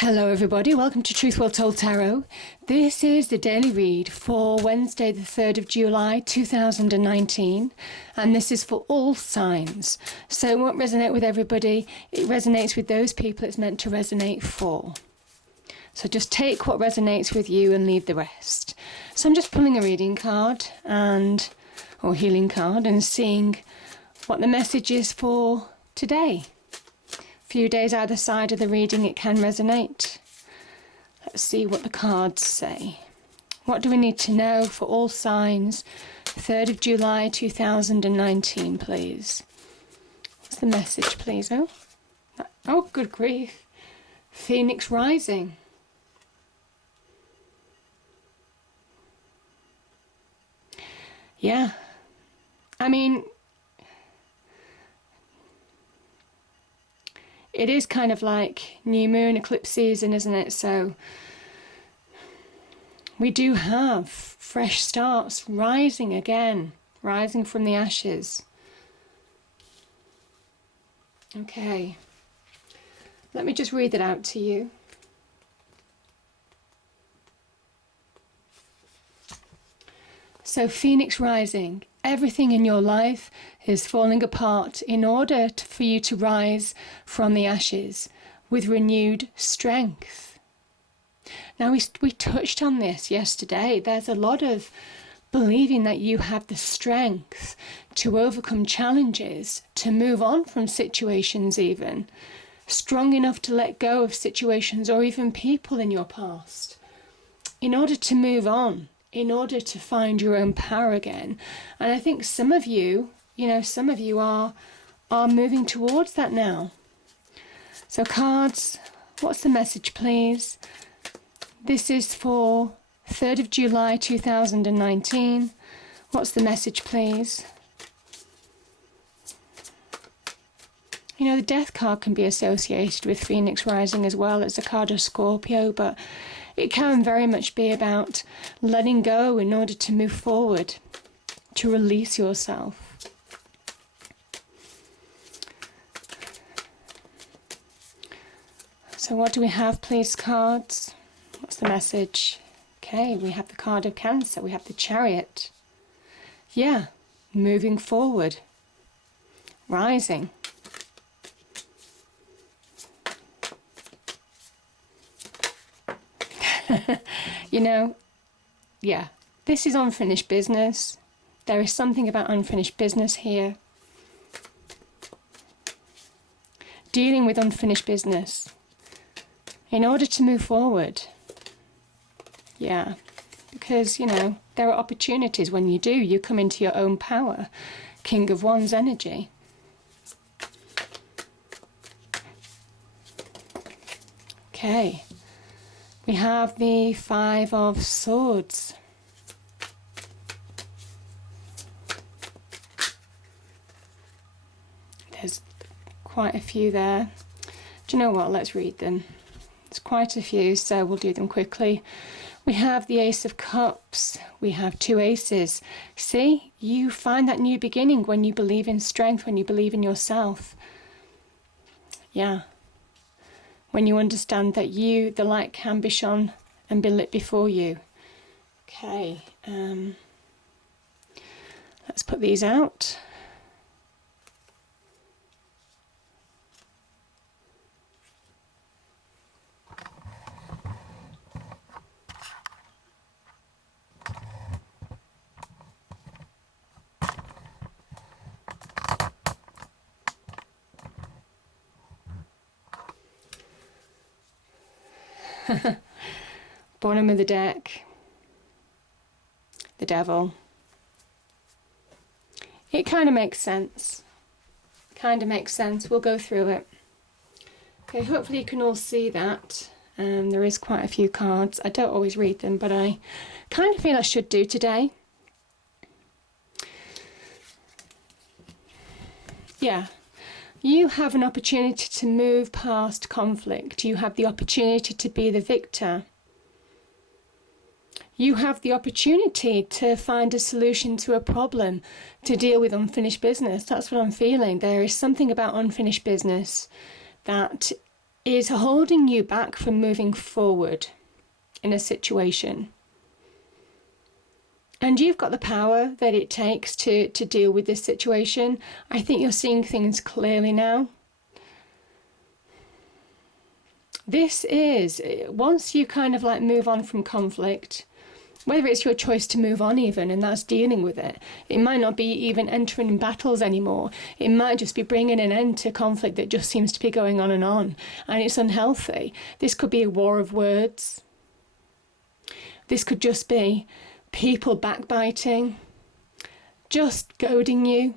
Hello everybody, welcome to Truth Well Told Tarot. This is the daily read for Wednesday the 3rd of July 2019, and this is for all signs. So it won't resonate with everybody, it resonates with those people it's meant to resonate for. So just take what resonates with you and leave the rest. So I'm just pulling a reading card or healing card and seeing what the message is for today. Few days either side of the reading it can resonate. Let's see what the cards say. What do we need to know for all signs? 3rd of July 2019, please. What's the message, please? Oh, good grief. Phoenix rising. Yeah. I mean, it is kind of like new moon eclipse season, isn't it? So we do have fresh starts, rising again, rising from the ashes. Okay, let me just read it out to you. So Phoenix rising. Everything in your life is falling apart in order for you to rise from the ashes with renewed strength. Now, we touched on this yesterday. There's a lot of believing that you have the strength to overcome challenges, to move on from situations even, strong enough to let go of situations or even people in your past in order to move on, in order to find your own power again. And I think some of you are moving towards that now. So cards, what's the message, please? This is for 3rd of July 2019. What's the message, please? You know, the Death card can be associated with Phoenix rising as well as a card of Scorpio, but it can very much be about letting go in order to move forward, to release yourself. So what do we have, please, cards? What's the message? Okay, we have the card of Cancer, we have the Chariot. Yeah, moving forward, rising. You know, yeah, this is unfinished business. There is something about unfinished business here. Dealing with unfinished business in order to move forward. Yeah, because, you know, there are opportunities when you do. You come into your own power. King of Wands energy. Okay. We have the Five of Swords. There's quite a few there. Do you know what? Let's read them. There's quite a few, so we'll do them quickly. We have the Ace of Cups. We have two aces. See, you find that new beginning when you believe in strength, when you believe in yourself. Yeah. When you understand that the light can be shone and be lit before you. Okay, let's put these out. Bottom of the deck, the Devil. It kind of makes sense. We'll go through it. Okay, hopefully you can all see that. There is quite a few cards. I don't always read them, but I kind of feel I should do today. Yeah. You have an opportunity to move past conflict. You have the opportunity to be the victor. You have the opportunity to find a solution to a problem, to deal with unfinished business. That's what I'm feeling. There is something about unfinished business that is holding you back from moving forward in a situation. And you've got the power that it takes to deal with this situation. I think you're seeing things clearly now. This is, once you kind of like move on from conflict, whether it's your choice to move on even, and that's dealing with it. It might not be even entering battles anymore. It might just be bringing an end to conflict that just seems to be going on, and it's unhealthy. This could be a war of words. This could just be people backbiting, just goading you,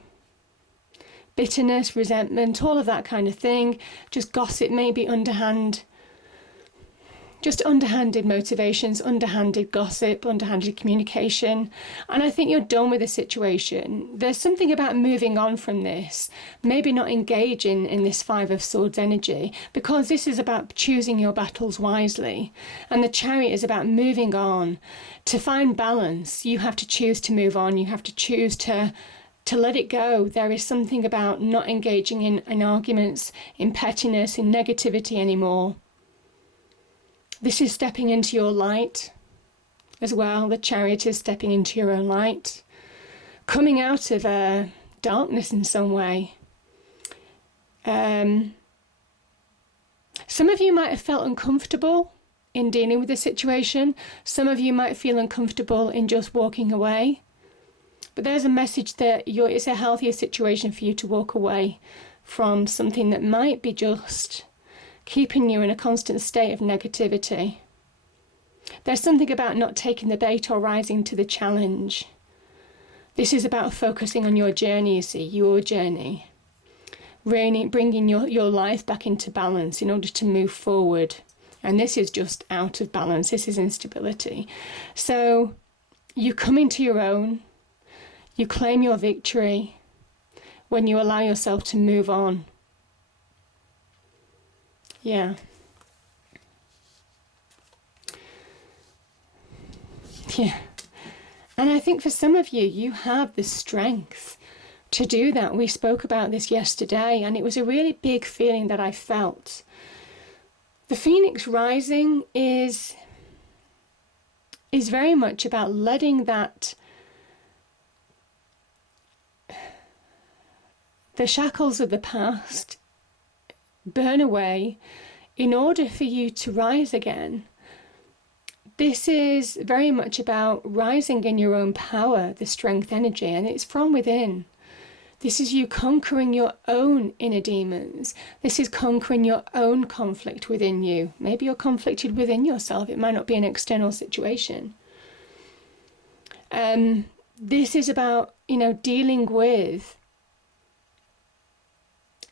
bitterness, resentment, all of that kind of thing, just gossip, maybe underhand. Just underhanded motivations, underhanded gossip, underhanded communication. And I think you're done with the situation. There's something about moving on from this, maybe not engaging in this Five of Swords energy, because this is about choosing your battles wisely. And the Chariot is about moving on. To find balance, you have to choose to move on. You have to choose to let it go. There is something about not engaging in arguments, in pettiness, in negativity anymore. This is stepping into your light as well. The Chariot is stepping into your own light, coming out of darkness in some way. Some of you might have felt uncomfortable in dealing with the situation. Some of you might feel uncomfortable in just walking away. But there's a message that it's a healthier situation for you to walk away from something that might be just keeping you in a constant state of negativity. There's something about not taking the bait or rising to the challenge. This is about focusing on your journey, you see, your journey. Really bringing your life back into balance in order to move forward. And this is just out of balance. This is instability. So you come into your own. You claim your victory when you allow yourself to move on. Yeah. Yeah. And I think for some of you, you have the strength to do that. We spoke about this yesterday, and it was a really big feeling that I felt. The Phoenix rising is very much about letting that the shackles of the past burn away in order for you to rise again. This is very much about rising in your own power, the strength energy, and it's from within. This is you conquering your own inner demons. This is conquering your own conflict within you. Maybe you're conflicted within yourself. It might not be an external situation. This is about, dealing with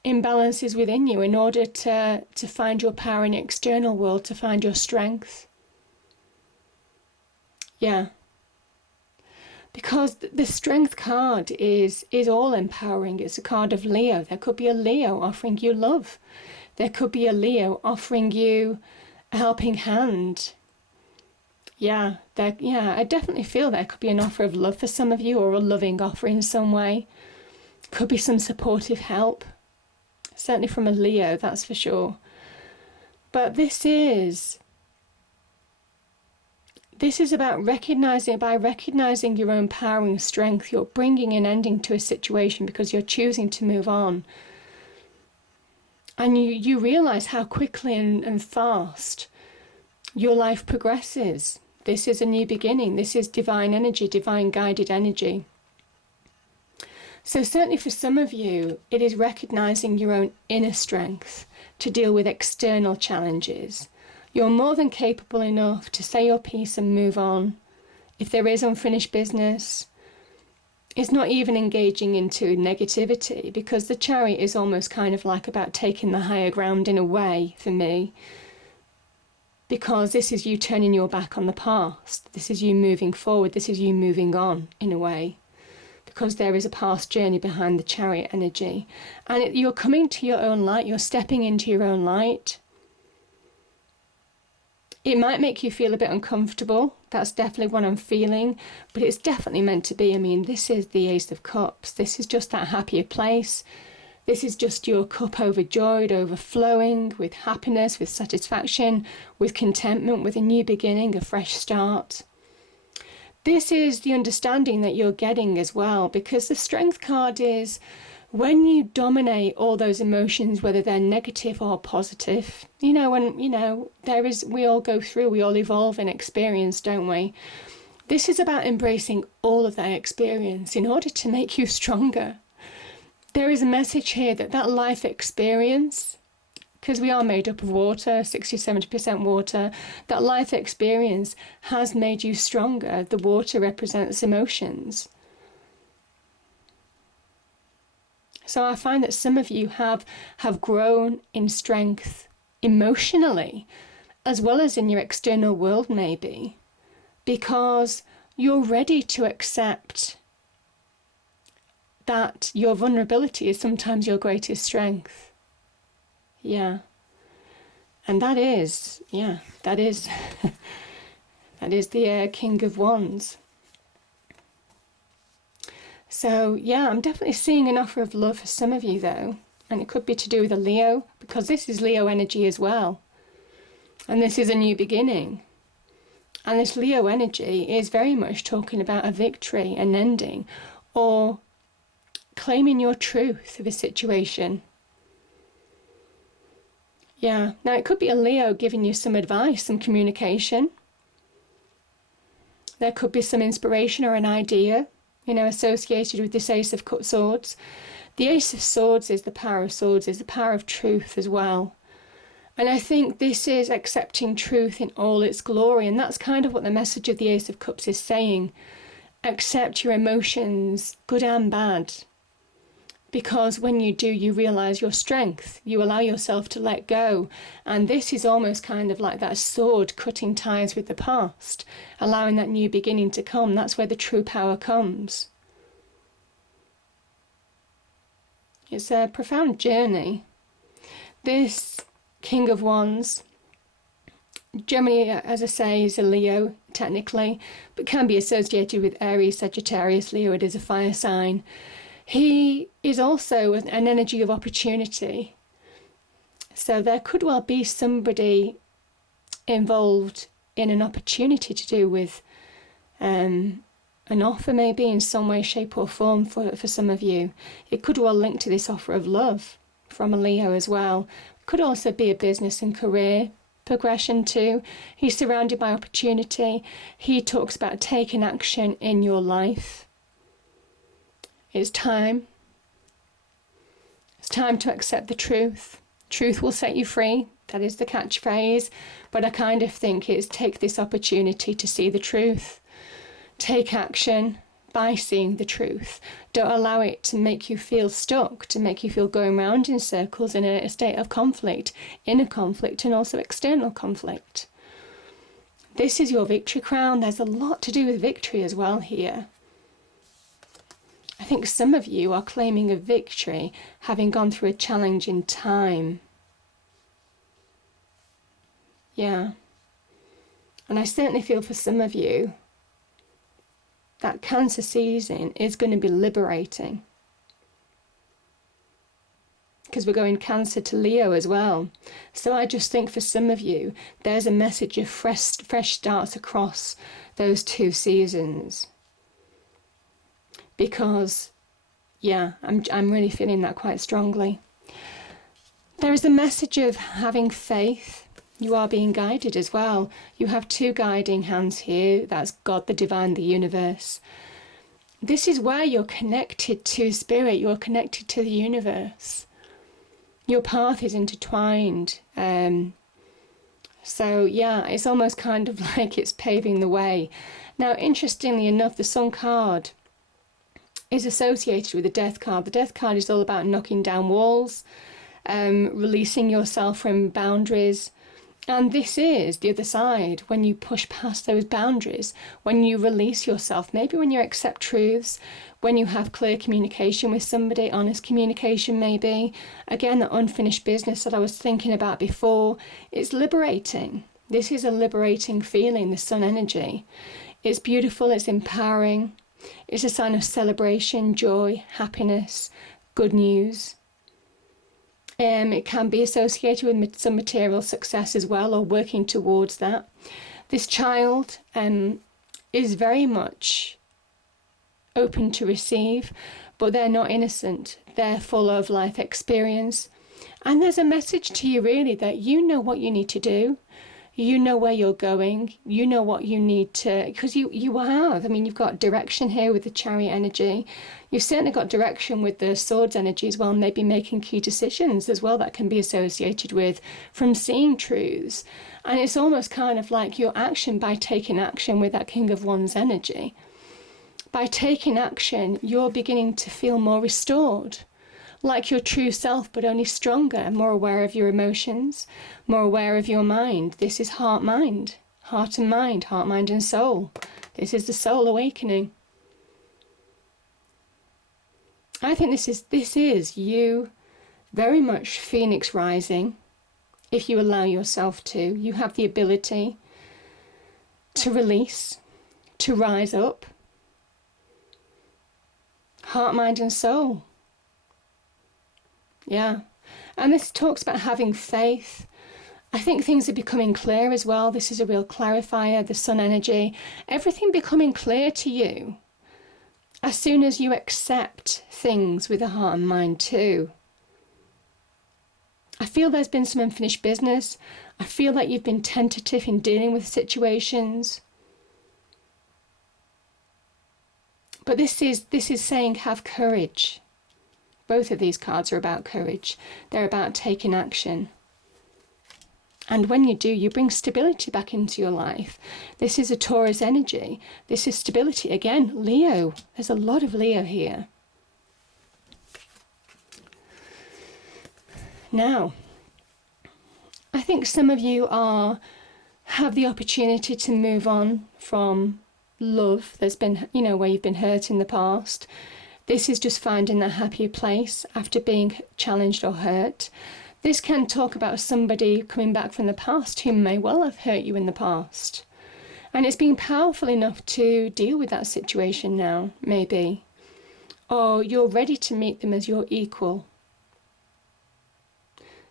imbalances within you in order to find your power in the external world, to find your strength. Yeah. Because the strength card is all empowering. It's a card of Leo. There could be a Leo offering you love. There could be a Leo offering you a helping hand. Yeah, I definitely feel there could be an offer of love for some of you, or a loving offer in some way. Could be some supportive help. Certainly from a Leo, that's for sure. But this is about recognizing your own power and strength. You're bringing an ending to a situation because you're choosing to move on. And you realize how quickly and fast your life progresses. This is a new beginning. This is divine energy, divine guided energy. So certainly for some of you, it is recognizing your own inner strength to deal with external challenges. You're more than capable enough to say your piece and move on. If there is unfinished business, it's not even engaging into negativity, because the Chariot is almost kind of like about taking the higher ground in a way for me. Because this is you turning your back on the past. This is you moving forward. This is you moving on in a way. Because there is a past journey behind the Chariot energy. And you're coming to your own light. You're stepping into your own light. It might make you feel a bit uncomfortable. That's definitely what I'm feeling. But it's definitely meant to be. I mean, this is the Ace of Cups. This is just that happier place. This is just your cup overjoyed, overflowing with happiness, with satisfaction, with contentment, with a new beginning, a fresh start. This is the understanding that you're getting as well, because the Strength card is when you dominate all those emotions, whether they're negative or positive, we all go through, we all evolve in experience, don't we? This is about embracing all of that experience in order to make you stronger. There is a message here that life experience, because we are made up of water, 60-70% water, that life experience has made you stronger. The water represents emotions. So I find that some of you have grown in strength emotionally, as well as in your external world maybe, because you're ready to accept that your vulnerability is sometimes your greatest strength. Yeah. And that is that is the King of Wands. So, yeah, I'm definitely seeing an offer of love for some of you, though. And it could be to do with a Leo, because this is Leo energy as well. And this is a new beginning. And this Leo energy is very much talking about a victory, an ending, or claiming your truth of a situation. Yeah, now it could be a Leo giving you some advice, some communication. There could be some inspiration or an idea, associated with this Ace of Swords. The Ace of Swords is the power of swords, is the power of truth as well. And I think this is accepting truth in all its glory. And that's kind of what the message of the Ace of Cups is saying. Accept your emotions, good and bad. Because when you do, you realise your strength. You allow yourself to let go. And this is almost kind of like that sword cutting ties with the past, allowing that new beginning to come. That's where the true power comes. It's a profound journey. This King of Wands, generally, as I say, is a Leo, technically, but can be associated with Aries, Sagittarius, Leo. It is a fire sign. He is also an energy of opportunity. So there could well be somebody involved in an opportunity to do with an offer, maybe in some way, shape or form for some of you. It could well link to this offer of love from a Leo as well. It could also be a business and career progression too. He's surrounded by opportunity. He talks about taking action in your life. It's time. It's time to accept the truth. Truth will set you free. That is the catchphrase. But I kind of think it's take this opportunity to see the truth. Take action by seeing the truth. Don't allow it to make you feel stuck, to make you feel going round in circles in a state of conflict, inner conflict and also external conflict. This is your victory crown. There's a lot to do with victory as well here. I think some of you are claiming a victory having gone through a challenging time. Yeah. And I certainly feel for some of you that Cancer season is going to be liberating. Because we're going Cancer to Leo as well. So I just think for some of you, there's a message of fresh starts across those two seasons. Because, yeah, I'm really feeling that quite strongly. There is a message of having faith. You are being guided as well. You have two guiding hands here. That's God, the divine, the universe. This is where you're connected to spirit. You're connected to the universe. Your path is intertwined. So, yeah, it's almost kind of like it's paving the way. Now, interestingly enough, the Sun card is associated with the Death card. The Death card is all about knocking down walls, releasing yourself from boundaries. And this is the other side, when you push past those boundaries, when you release yourself, maybe when you accept truths, when you have clear communication with somebody, honest communication maybe. Again, that unfinished business that I was thinking about before, it's liberating. This is a liberating feeling, the Sun energy. It's beautiful, it's empowering. It's a sign of celebration, joy, happiness, good news. It can be associated with some material success as well, or working towards that. This child is very much open to receive, but they're not innocent. They're full of life experience. And there's a message to you really that you know what you need to do. You know where you're going. You know what you need to, because you have. I mean, you've got direction here with the Chariot energy. You've certainly got direction with the Swords energy as well, maybe making key decisions as well that can be associated with from seeing truths. And it's almost kind of like your action by taking action with that King of Wands energy. By taking action, you're beginning to feel more restored, like your true self, but only stronger, more aware of your emotions, more aware of your mind. This is heart-mind, heart and mind, heart, mind and soul. This is the soul awakening. I think this is you very much Phoenix rising. If you allow yourself to, you have the ability to release, to rise up. Heart, mind and soul. Yeah. And this talks about having faith. I think things are becoming clear as well. This is a real clarifier, the sun energy. Everything becoming clear to you as soon as you accept things with the heart and mind too. I feel there's been some unfinished business. I feel like you've been tentative in dealing with situations. But this is saying have courage. Both of these cards are about courage. They're about taking action. And when you do, you bring stability back into your life. This is a Taurus energy. This is stability. Again, Leo. There's a lot of Leo here. Now, I think some of you have the opportunity to move on from love. There's been, where you've been hurt in the past. This is just finding a happier place after being challenged or hurt. This can talk about somebody coming back from the past who may well have hurt you in the past. And it's being powerful enough to deal with that situation now, maybe. Or you're ready to meet them as your equal.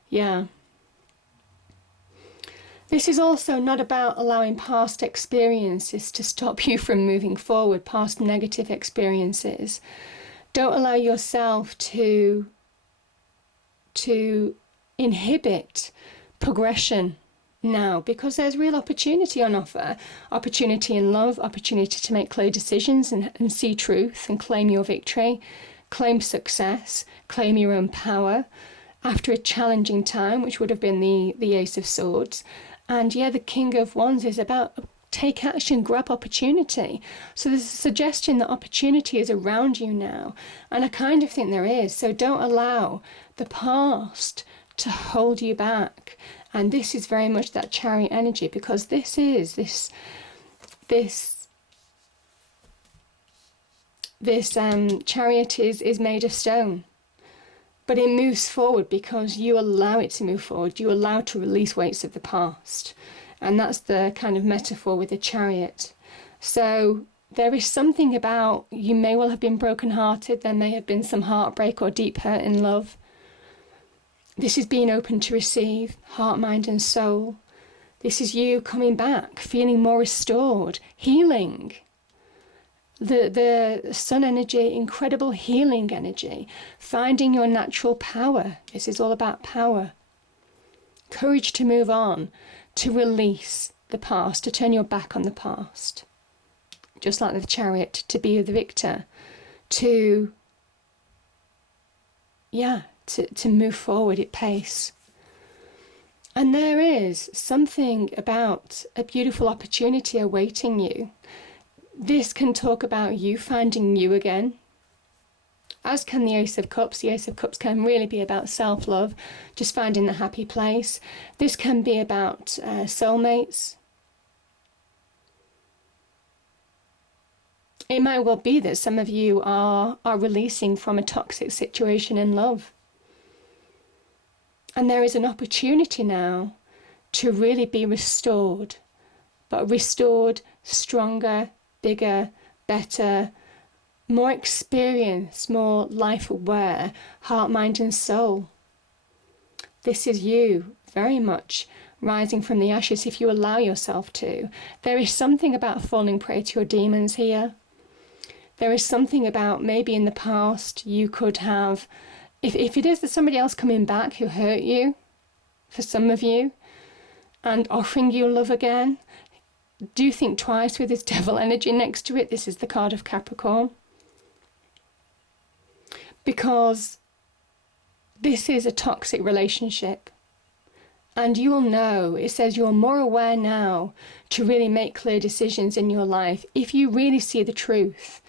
Yeah. This is also not about allowing past experiences to stop you from moving forward, past negative experiences. Don't allow yourself to inhibit progression now, because there's real opportunity on offer. Opportunity in love, opportunity to make clear decisions and see truth and claim your victory, claim success, claim your own power after a challenging time, which would have been the Ace of Swords. And yeah, the King of Wands is about take action, grab opportunity. So there's a suggestion that opportunity is around you now. And I kind of think there is. So don't allow the past to hold you back. And this is very much that Chariot energy, because this is Chariot is made of stone. But it moves forward because you allow it to move forward. You allow to release weights of the past. And that's the kind of metaphor with the Chariot. So there is something about, you may well have been brokenhearted. There may have been some heartbreak or deep hurt in love. This is being open to receive, heart, mind and soul. This is you coming back, feeling more restored, healing. The sun energy, incredible healing energy, finding your natural power. This is all about power. Courage to move on, to release the past, to turn your back on the past. Just like the Chariot, to be the victor, to move forward at pace. And there is something about a beautiful opportunity awaiting you. This can talk about you finding you again, as can the Ace of Cups. The Ace of Cups can really be about self-love, just finding the happy place. This can be about soulmates. It might well be that some of you are releasing from a toxic situation in love. And there is an opportunity now to really be restored, but restored stronger, bigger, better, more experienced, more life aware, heart, mind and soul. This is you very much rising from the ashes if you allow yourself to. There is something about falling prey to your demons here. There is something about maybe in the past you could have, if it is that somebody else coming back who hurt you, for some of you, and offering you love again, do think twice with this devil energy next to it. This is the card of Capricorn. Because this is a toxic relationship. And you will know, it says you're more aware now to really make clear decisions in your life if you really see the truth,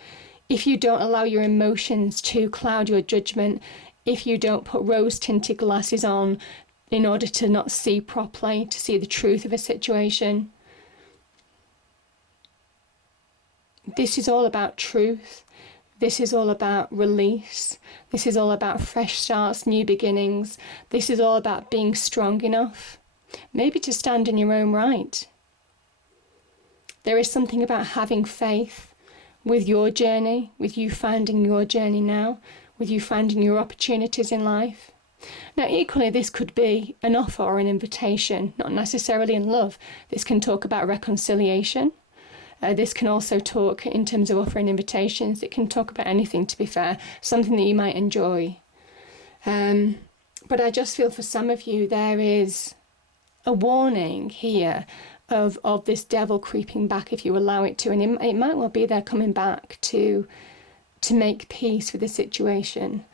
if you don't allow your emotions to cloud your judgment, if you don't put rose-tinted glasses on in order to not see properly, to see the truth of a situation. This is all about truth. This is all about release. This is all about fresh starts, new beginnings. This is all about being strong enough, maybe to stand in your own right. There is something about having faith with your journey, with you finding your journey now, with you finding your opportunities in life. Now, equally, this could be an offer or an invitation, not necessarily in love. This can talk about reconciliation. This can also talk in terms of offering invitations. It can talk about anything, to be fair, something that you might enjoy. But I just feel for some of you there is a warning here of this devil creeping back if you allow it to. And it might well be there coming back to make peace with the situation.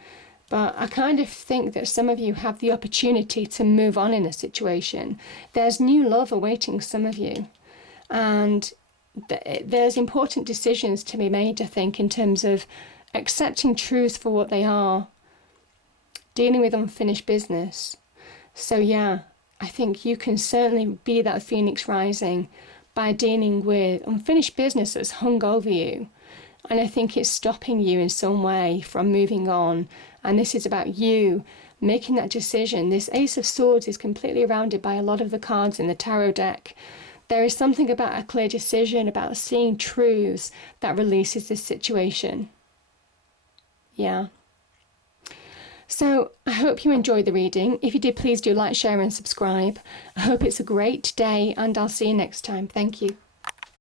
But I kind of think that some of you have the opportunity to move on in a situation. There's new love awaiting some of you. And there's important decisions to be made, I think, in terms of accepting truths for what they are, dealing with unfinished business. So yeah, I think you can certainly be that phoenix rising by dealing with unfinished business that's hung over you. And I think it's stopping you in some way from moving on. And this is about you making that decision. This Ace of Swords is completely surrounded by a lot of the cards in the tarot deck. There is something about a clear decision, about seeing truths that releases this situation. Yeah. So I hope you enjoyed the reading. If you did, please do like, share and subscribe. I hope it's a great day and I'll see you next time. Thank you.